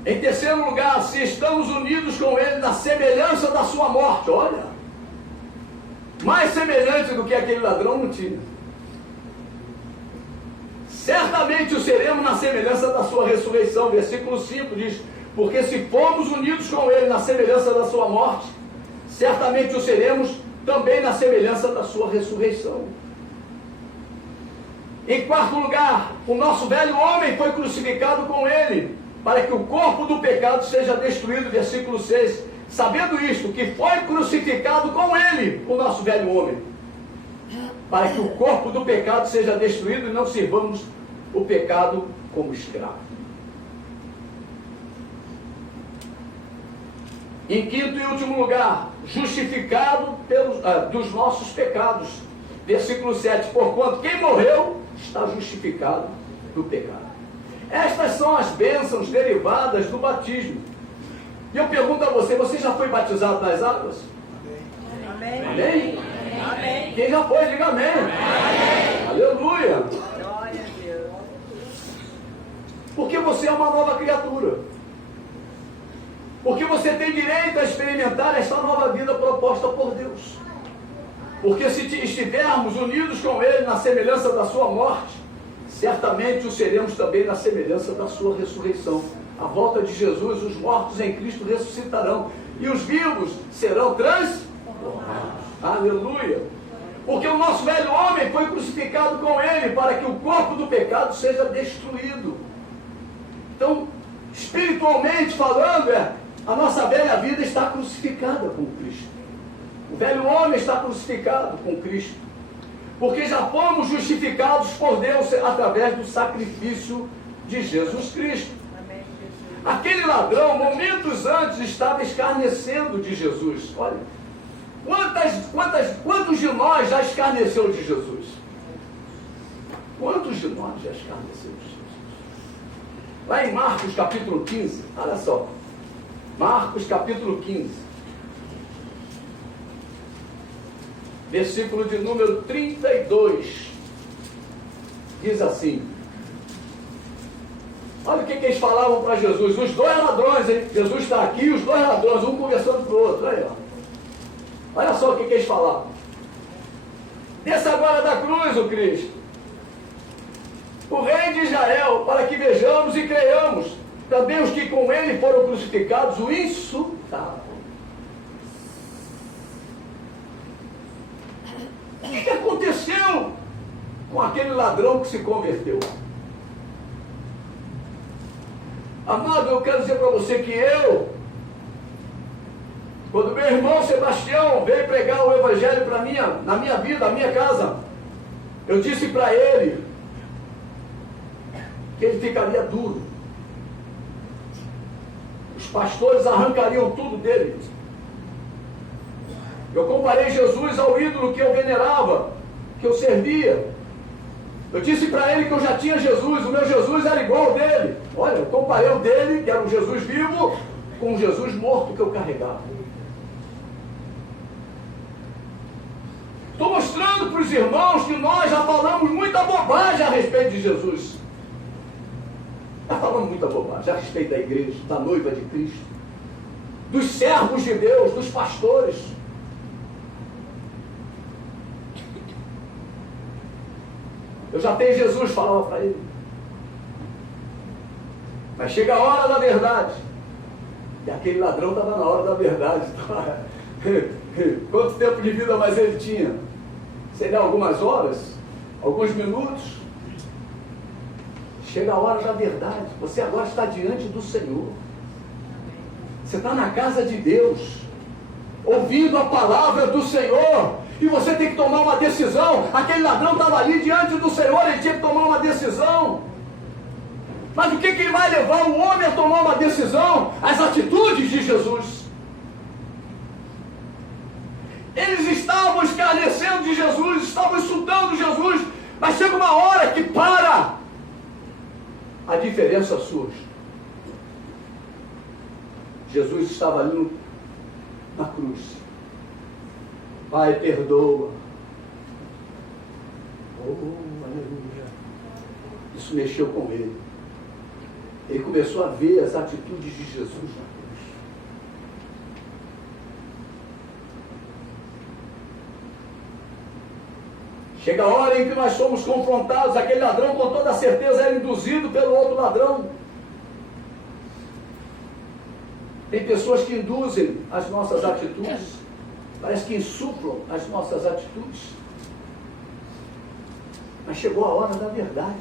Em terceiro lugar, se estamos unidos com ele na semelhança da sua morte. Olha. Mais semelhante do que aquele ladrão não tinha. Certamente o seremos na semelhança da sua ressurreição. Versículo 5 diz: porque se formos unidos com ele na semelhança da sua morte, certamente o seremos também na semelhança da sua ressurreição. Em quarto lugar, o nosso velho homem foi crucificado com ele, para que o corpo do pecado seja destruído. Versículo 6. Sabendo isto, que foi crucificado com ele, o nosso velho homem, para que o corpo do pecado seja destruído e não sirvamos o pecado como escravo. Em quinto e último lugar, justificado dos nossos pecados. Versículo 7. Porquanto quem morreu está justificado do pecado. Estas são as bênçãos derivadas do batismo. E eu pergunto a você, você já foi batizado nas águas? Amém. Amém? Amém. Quem já foi, diga amém. Amém. Aleluia. Glória a Deus. Porque você é uma nova criatura. Porque você tem direito a experimentar esta nova vida proposta por Deus. Porque se estivermos unidos com ele na semelhança da sua morte, certamente o seremos também na semelhança da sua ressurreição. À volta de Jesus, os mortos em Cristo ressuscitarão e os vivos serão transformados. Aleluia! Porque o nosso velho homem foi crucificado com ele para que o corpo do pecado seja destruído. Então, espiritualmente falando, a nossa velha vida está crucificada com Cristo. O velho homem está crucificado com Cristo. Porque já fomos justificados por Deus através do sacrifício de Jesus Cristo. Aquele ladrão, momentos antes, estava escarnecendo de Jesus. Olha, quantos de nós já escarneceu de Jesus? Quantos de nós já escarneceu de Jesus? Lá em Marcos capítulo 15, olha só. Marcos capítulo 15, versículo de número 32, diz assim. Olha o que eles falavam para Jesus. Os dois ladrões, hein? Jesus está aqui, os dois ladrões, um conversando com o outro. Aí, ó. Olha só o que eles falavam. Desça agora da cruz, o Cristo, o Rei de Israel, para que vejamos e creiamos. Também os que com ele foram crucificados o insultavam. O que aconteceu com aquele ladrão que se converteu? Amado, eu quero dizer para você que quando meu irmão Sebastião veio pregar o evangelho na minha vida, na minha casa, eu disse para ele que ele ficaria duro. Os pastores arrancariam tudo dele. Eu comparei Jesus ao ídolo que eu venerava, que eu servia. Eu disse para ele que eu já tinha Jesus, o meu Jesus era igual ao dele. Olha, eu comparei o dele, que era um Jesus vivo, com o Jesus morto que eu carregava. Estou mostrando para os irmãos que nós já falamos muita bobagem a respeito de Jesus. Já falamos muita bobagem a respeito da igreja, da noiva de Cristo. dos servos de Deus, dos pastores. Eu já tenho Jesus, falava para ele. Mas chega a hora da verdade. E aquele ladrão estava na hora da verdade. Quanto tempo de vida mais ele tinha? Sei lá, algumas horas? Alguns minutos? Chega a hora da verdade. Você agora está diante do Senhor. Você está na casa de Deus, ouvindo a palavra do Senhor, e você tem que tomar uma decisão. Aquele ladrão estava ali diante do Senhor, ele tinha que tomar uma decisão. Mas o que ele vai levar o homem a tomar uma decisão? As atitudes de Jesus. Eles estavam escarnecendo de Jesus, estavam insultando Jesus, mas chega uma hora que para, a diferença surge. Jesus estava ali na cruz. Pai, perdoa. Oh, aleluia. Isso mexeu com ele. Ele começou a ver as atitudes de Jesus na cruz. Chega a hora em que nós somos confrontados. Aquele ladrão, com toda certeza, era induzido pelo outro ladrão. Tem pessoas que induzem as nossas atitudes, parece que insuflam as nossas atitudes. Mas chegou a hora da verdade.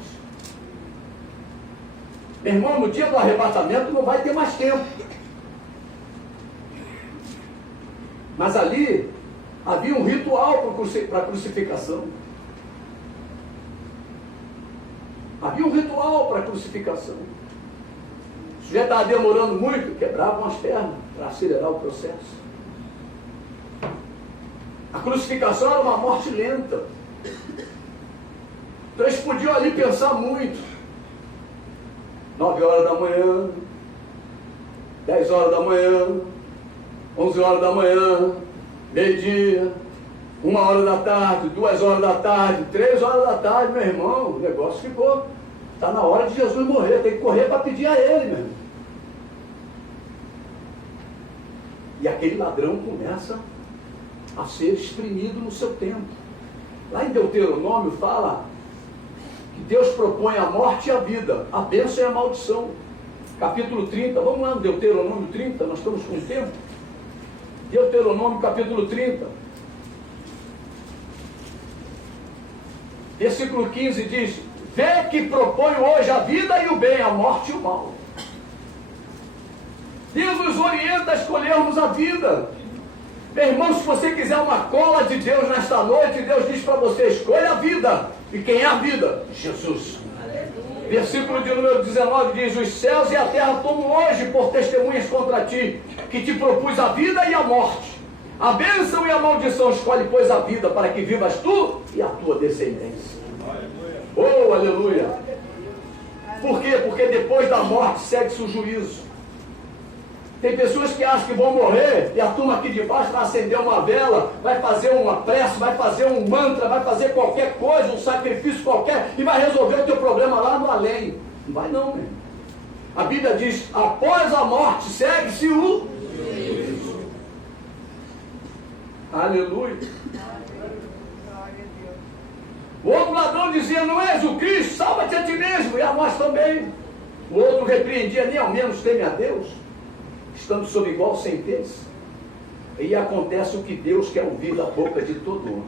Meu irmão, no dia do arrebatamento não vai ter mais tempo. Mas ali havia um ritual para a crucificação. Havia um ritual para a crucificação. O sujeito estava demorando muito, quebravam as pernas para acelerar o processo. A crucificação era uma morte lenta. Então eles podiam ali pensar muito. 9 horas da manhã, 10 horas da manhã, 11 horas da manhã, meio-dia, 1 hora da tarde, 2 horas da tarde, 3 horas da tarde, meu irmão, o negócio ficou. Está na hora de Jesus morrer, tem que correr para pedir a ele, meu irmão. E aquele ladrão começa a ser exprimido no seu tempo. Lá em Deuteronômio fala que Deus propõe a morte e a vida, a bênção e a maldição. Capítulo 30, vamos lá no Deuteronômio 30, nós estamos com tempo. Deuteronômio capítulo 30. Versículo 15 diz: vê que propõe hoje a vida e o bem, a morte e o mal. Deus nos orienta a escolhermos a vida. Meu irmão, se você quiser uma cola de Deus nesta noite, Deus diz para você: escolha a vida. E quem é a vida? Jesus. Aleluia. Versículo de número 19 diz: os céus e a terra tomam hoje por testemunhas contra ti, que te propus a vida e a morte. A bênção e a maldição. Escolhe, pois, a vida, para que vivas tu e a tua descendência. Oh, aleluia. Por quê? Porque depois da morte segue-se o juízo. Tem pessoas que acham que vão morrer e a turma aqui de baixo vai acender uma vela, vai fazer uma prece, vai fazer um mantra, vai fazer qualquer coisa, um sacrifício qualquer e vai resolver o teu problema lá no além. Não vai não, meu. A Bíblia diz: após a morte segue-se o juízo. Aleluia. O outro ladrão dizia: não és o Cristo, salva-te a ti mesmo, e a nós também. O outro repreendia: nem ao menos teme a Deus, estando sob igual sentença. E acontece o que Deus quer ouvir da boca de todo homem.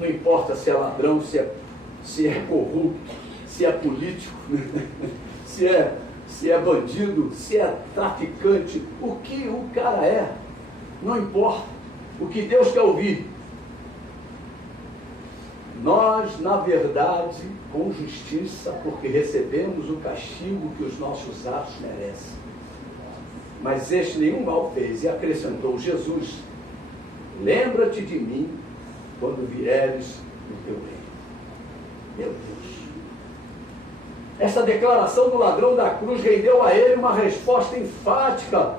Não importa se é ladrão, se é corrupto, se é político, se é bandido, se é traficante, o que o cara é, não importa. O que Deus quer ouvir: nós, na verdade, com justiça, porque recebemos o castigo que os nossos atos merecem. Mas este nenhum mal fez. E acrescentou Jesus: lembra-te de mim quando vieres no teu reino. Meu Deus. Esta declaração do ladrão da cruz rendeu a ele uma resposta enfática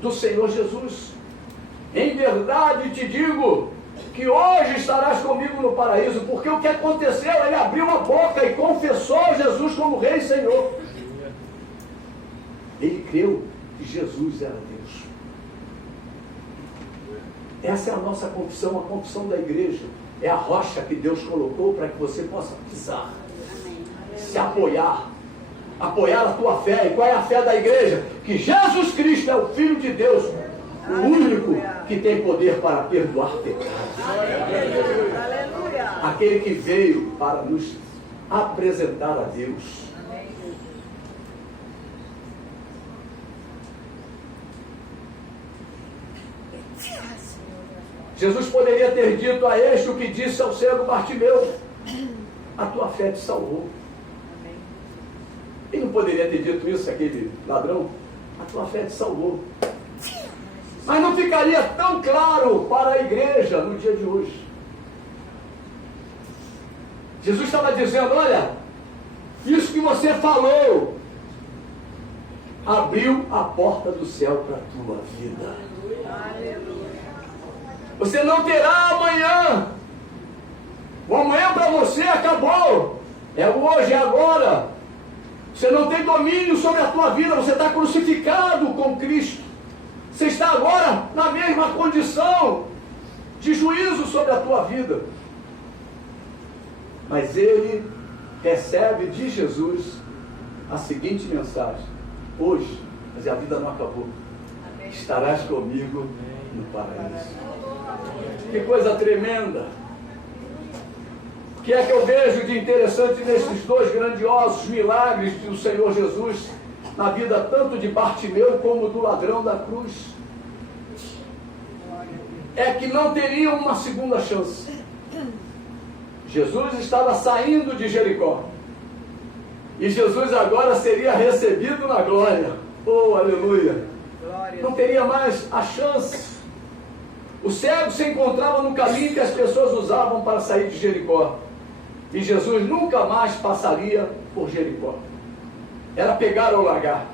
do Senhor Jesus: em verdade te digo que hoje estarás comigo no paraíso. Porque o que aconteceu? Ele abriu a boca e confessou Jesus como Rei e Senhor. Ele creu. que Jesus era Deus. Essa é a nossa confissão, a confissão da igreja. É a rocha que Deus colocou para que você possa pisar, se apoiar a tua fé. E qual é a fé da igreja? Que Jesus Cristo é o Filho de Deus, o único que tem poder para perdoar pecados. Aquele que veio para nos apresentar a Deus. Jesus poderia ter dito a este o que disse ao cego Bartimeu: a tua fé te salvou. Ele não poderia ter dito isso àquele ladrão: a tua fé te salvou. Mas não ficaria tão claro para a igreja no dia de hoje. Jesus estava dizendo: olha, isso que você falou abriu a porta do céu para a tua vida. Você não terá amanhã. O amanhã para você acabou. É o hoje, é agora. Você não tem domínio sobre a tua vida. Você está crucificado com Cristo. Você está agora na mesma condição de juízo sobre a tua vida. Mas ele recebe de Jesus a seguinte mensagem: hoje, mas a vida não acabou. Estarás comigo no paraíso. Que coisa tremenda! O que é que eu vejo de interessante nesses dois grandiosos milagres do Senhor Jesus na vida tanto de Bartimeu como do ladrão da cruz? É que não teriam uma segunda chance. Jesus estava saindo de Jericó e Jesus agora seria recebido na glória. Oh, aleluia! Não teria mais a chance. O cego se encontrava no caminho que as pessoas usavam para sair de Jericó. E Jesus nunca mais passaria por Jericó. Era pegar ou largar.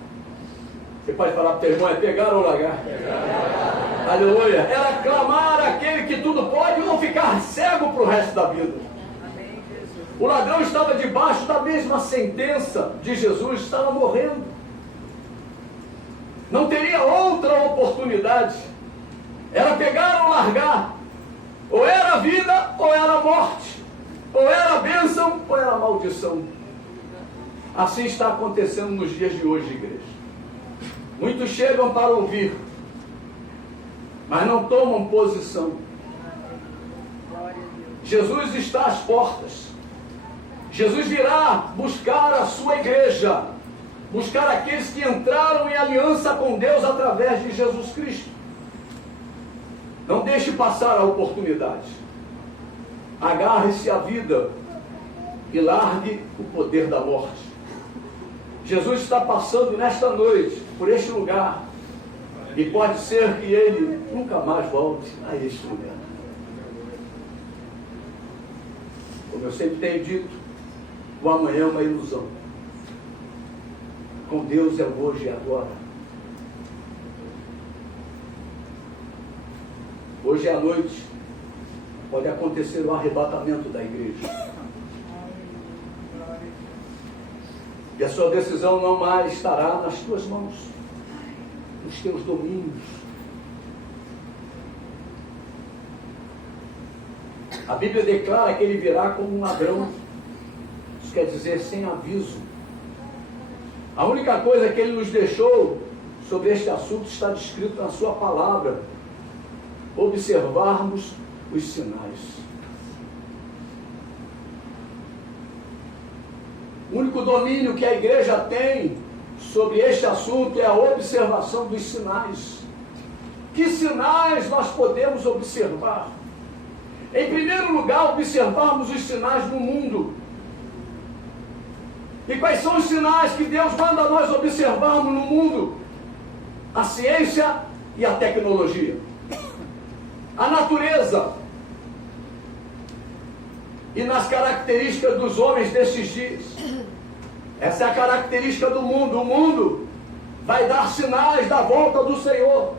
Você pode falar para o teu irmão: é pegar ou largar. Aleluia. Era clamar aquele que tudo pode ou ficar cego para o resto da vida. O ladrão estava debaixo da mesma sentença de Jesus, estava morrendo. Não teria outra oportunidade. Era pegar ou largar. Ou era vida ou era morte. Ou era bênção ou era maldição. Assim está acontecendo nos dias de hoje, igreja. Muitos chegam para ouvir, mas não tomam posição. Jesus está às portas. Jesus virá buscar a sua igreja, buscar aqueles que entraram em aliança com Deus através de Jesus Cristo. Não deixe passar a oportunidade. Agarre-se à vida e largue o poder da morte. Jesus está passando nesta noite por este lugar e pode ser que ele nunca mais volte a este lugar. Como eu sempre tenho dito, o amanhã é uma ilusão. Com Deus é o hoje e agora. Hoje à noite pode acontecer o arrebatamento da igreja. E a sua decisão não mais estará nas tuas mãos, nos teus domínios. A Bíblia declara que ele virá como um ladrão. Isso quer dizer sem aviso. A única coisa que ele nos deixou sobre este assunto está descrito na sua palavra: observarmos os sinais. O único domínio que a igreja tem sobre este assunto é a observação dos sinais. Que sinais nós podemos observar? Em primeiro lugar, observarmos os sinais no mundo. E quais são os sinais que Deus manda nós observarmos no mundo? A ciência e a tecnologia. A natureza. E nas características dos homens destes dias. Essa é a característica do mundo. O mundo vai dar sinais da volta do Senhor.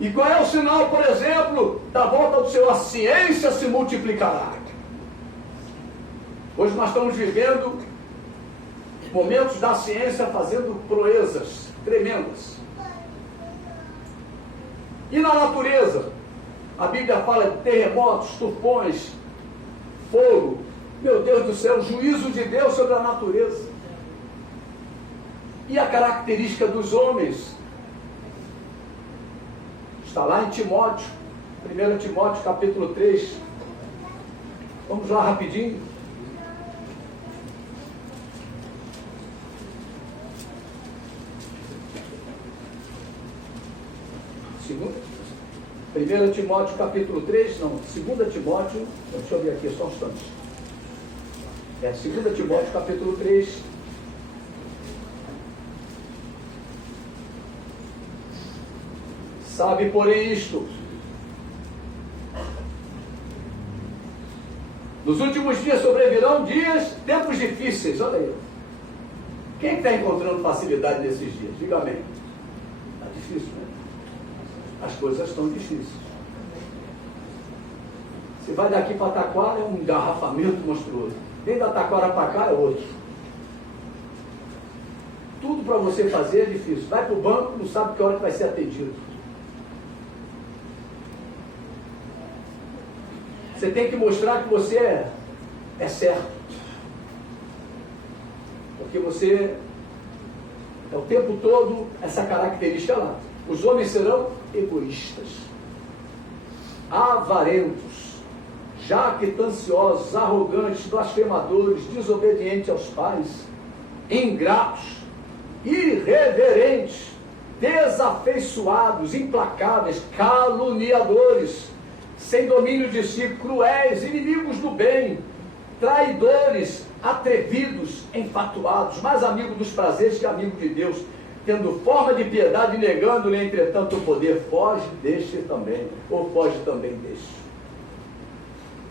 E qual é o sinal, por exemplo, da volta do Senhor? A ciência se multiplicará. Hoje nós estamos vivendo momentos da ciência fazendo proezas. tremendas. E na natureza, a Bíblia fala de terremotos, tufões, fogo. Meu Deus do céu, o juízo de Deus sobre a natureza. E a característica dos homens está lá em Timóteo, 1 Timóteo capítulo 3. Vamos lá rapidinho. Segundo, 1 Timóteo capítulo 3, não, 2 Timóteo, deixa eu ver aqui só um instante. 2 Timóteo capítulo 3. Sabe, porém, isto: nos últimos dias sobrevirão tempos difíceis. Olha aí. Quem está encontrando facilidade nesses dias? Diga amém. Está difícil, né? As coisas estão difíceis. Você vai daqui para Taquara, é um engarrafamento monstruoso. Vem da Taquara para cá, é outro. Tudo para você fazer é difícil. Vai para o banco, não sabe que hora que vai ser atendido. Você tem que mostrar que você é certo. Porque você é o tempo todo essa característica lá. Os homens serão egoístas, avarentos, jactanciosos, arrogantes, blasfemadores, desobedientes aos pais, ingratos, irreverentes, desafeiçoados, implacáveis, caluniadores, sem domínio de si, cruéis, inimigos do bem, traidores, atrevidos, enfatuados, mais amigos dos prazeres que amigos de Deus, tendo forma de piedade, negando-lhe, entretanto, o poder. Foge deste também, ou foge também deste.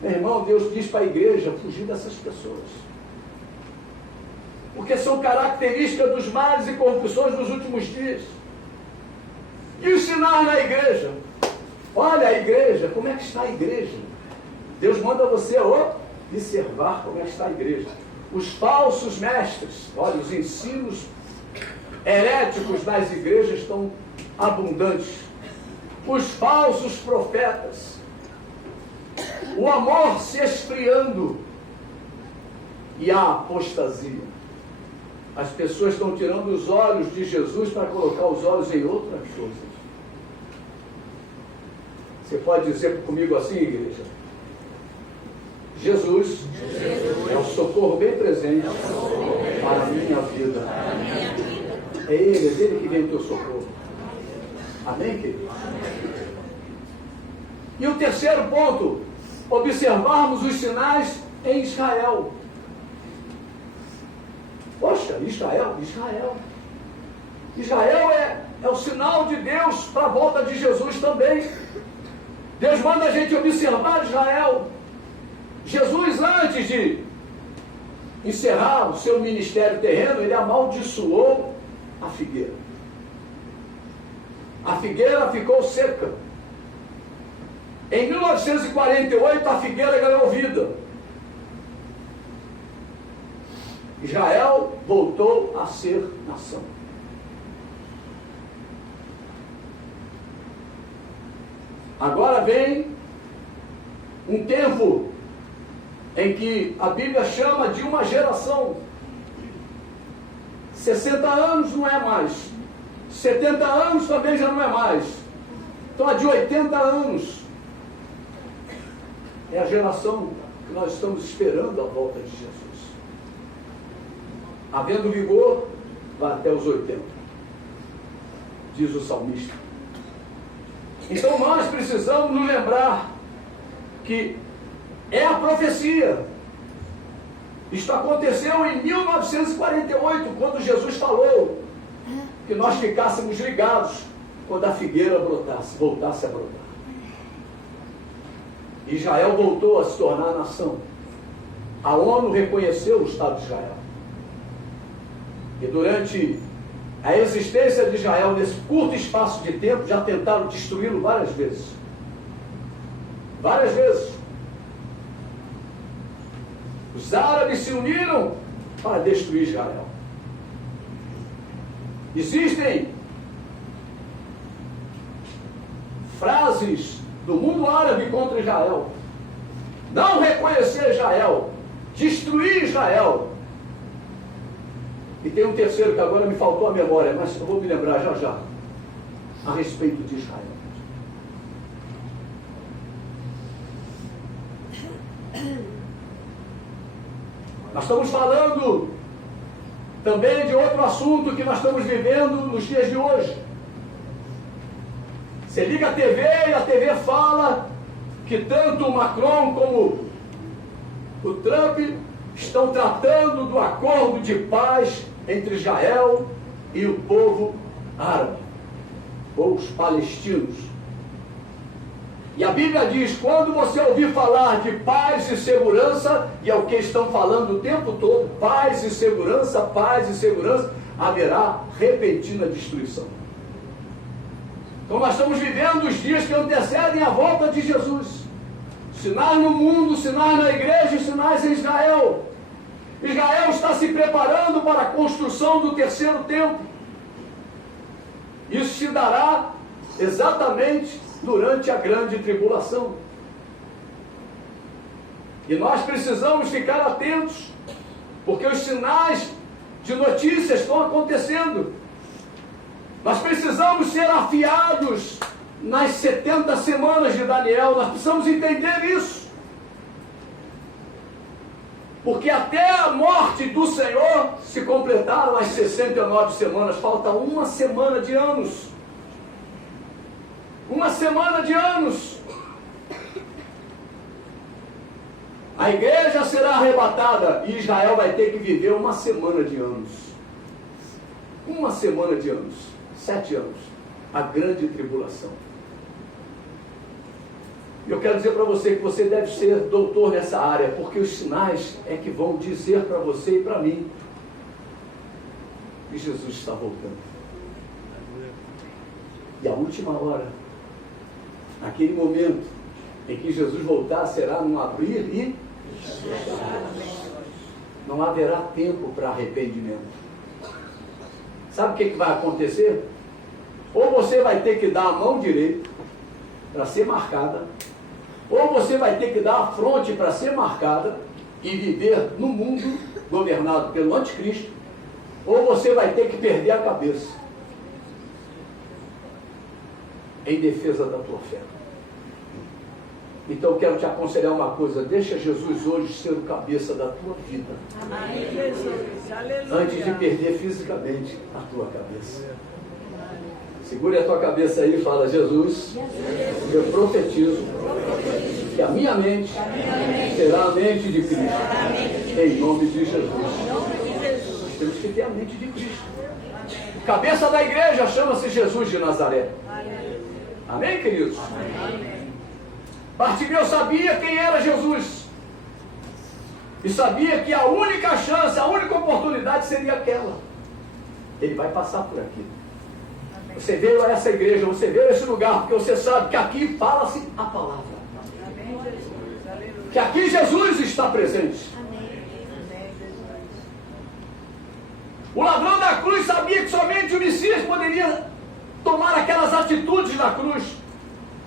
Meu irmão, Deus diz para a igreja fugir dessas pessoas, porque são características dos males e corrupções dos últimos dias. E os sinais na igreja? Olha a igreja, como é que está a igreja? Deus manda você observar como é que está a igreja. Os falsos mestres, olha, os ensinos heréticos nas igrejas estão abundantes. Os falsos profetas, o amor se esfriando e a apostasia. As pessoas estão tirando os olhos de Jesus para colocar os olhos em outras coisas. Você pode dizer comigo assim, igreja? Jesus é o socorro bem presente para a minha vida. É dele que vem o teu socorro. Amém, querido? E o terceiro ponto, observarmos os sinais em Israel. Poxa, Israel é o sinal de Deus para a volta de Jesus também. Deus manda a gente observar Israel. Jesus, antes de encerrar o seu ministério terreno, ele amaldiçoou a figueira. A figueira ficou seca. Em 1948, a figueira ganhou vida. Israel voltou a ser nação. Agora vem um tempo em que a Bíblia chama de uma geração. 60 anos não é mais. 70 anos também já não é mais. Então a de 80 anos é a geração que nós estamos esperando a volta de Jesus. Havendo vigor, vai até os 80, diz o salmista. Então nós precisamos nos lembrar que é a profecia. Isto aconteceu em 1948, quando Jesus falou que nós ficássemos ligados quando a figueira voltasse a brotar. Israel voltou a se tornar nação. A ONU reconheceu o Estado de Israel. E durante a existência de Israel, nesse curto espaço de tempo, já tentaram destruí-lo várias vezes. Várias vezes. Os árabes se uniram para destruir Israel. Existem frases do mundo árabe contra Israel. Não reconhecer Israel, destruir Israel. E tem um terceiro que agora me faltou a memória, mas eu vou me lembrar já já, a respeito de Israel. Nós estamos falando também de outro assunto que nós estamos vivendo nos dias de hoje. Você liga a TV e a TV fala que tanto o Macron como o Trump estão tratando do acordo de paz entre Israel e o povo árabe, ou os palestinos. E a Bíblia diz, quando você ouvir falar de paz e segurança, e é o que estão falando o tempo todo, paz e segurança, haverá repentina destruição. Então nós estamos vivendo os dias que antecedem a volta de Jesus. Sinais no mundo, sinais na igreja, sinais em Israel. Israel está se preparando para a construção do terceiro templo. Isso se dará exatamente durante a grande tribulação. E nós precisamos ficar atentos, porque os sinais de notícias estão acontecendo. Nós precisamos ser afiados nas 70 semanas de Daniel, nós precisamos entender isso. Porque até a morte do Senhor se completaram as 69 semanas, falta uma semana de anos. Uma semana de anos. A igreja será arrebatada e Israel vai ter que viver uma semana de anos. Uma semana de anos. 7 anos. A grande tribulação. Eu quero dizer para você que você deve ser doutor nessa área, porque os sinais é que vão dizer para você e para mim que Jesus está voltando. E a última hora, aquele momento em que Jesus voltar, será num abrir e fechar. Não haverá tempo para arrependimento. Sabe o que vai acontecer? Ou você vai ter que dar a mão direita para ser marcada, ou você vai ter que dar a fronte para ser marcada e viver no mundo governado pelo anticristo, ou você vai ter que perder a cabeça em defesa da tua fé. Então eu quero te aconselhar uma coisa: deixa Jesus hoje ser o cabeça da tua vida. Amém, Jesus. Aleluia. Antes de perder fisicamente a tua cabeça. Segure a tua cabeça aí e fala: Jesus, eu profetizo que a minha mente será a mente de Cristo, em nome de Jesus. Nós temos que ter a mente de Cristo. O cabeça da igreja chama-se Jesus de Nazaré. Amém, queridos? Bartimeu sabia quem era Jesus e sabia que a única chance, a única oportunidade seria aquela. Ele vai passar por aqui. Você veio a essa igreja, você veio a esse lugar, porque você sabe que aqui fala-se a palavra. Que aqui Jesus está presente. O ladrão da cruz sabia que somente o Messias poderia tomar aquelas atitudes na cruz.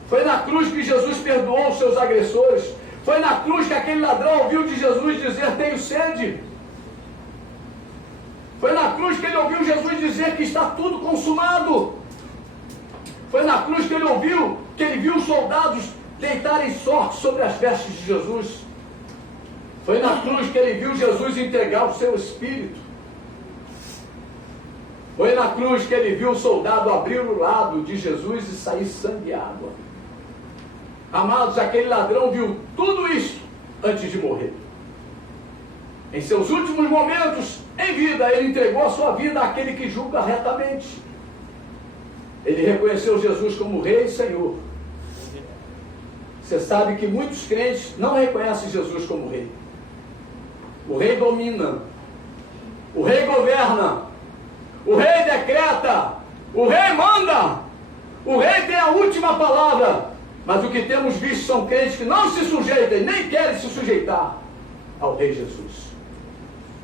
Foi na cruz que Jesus perdoou os seus agressores. Foi na cruz que aquele ladrão ouviu de Jesus dizer: tenho sede. Foi na cruz que ele ouviu Jesus dizer que está tudo consumado. Foi na cruz que ele viu os soldados deitarem sorte sobre as vestes de Jesus. Foi na cruz que ele viu Jesus entregar o seu espírito. Foi na cruz que ele viu o soldado abrir o lado de Jesus e sair sangue e água. Amados, aquele ladrão viu tudo isso antes de morrer. Em seus últimos momentos em vida, ele entregou a sua vida àquele que julga retamente. Ele reconheceu Jesus como Rei e Senhor. Você sabe que muitos crentes não reconhecem Jesus como Rei. O Rei domina. O Rei governa. O Rei decreta. O Rei manda. O Rei tem a última palavra. Mas o que temos visto são crentes que não se sujeitam e nem querem se sujeitar ao Rei Jesus.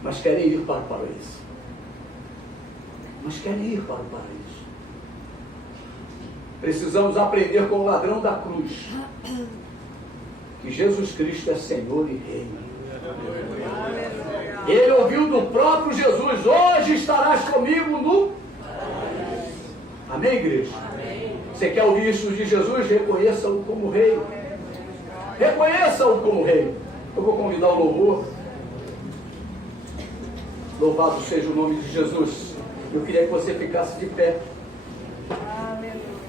Mas querem ir para o paraíso. mas querem ir para o paraíso. Precisamos aprender com o ladrão da cruz que Jesus Cristo é Senhor e Rei. Ele ouviu do próprio Jesus: hoje estarás comigo no... Amém, igreja? Você quer ouvir isso de Jesus? Reconheça-o como Rei. Reconheça-o como Rei. Eu vou convidar o louvor. Louvado seja o nome de Jesus. Eu queria que você ficasse de pé. Aleluia.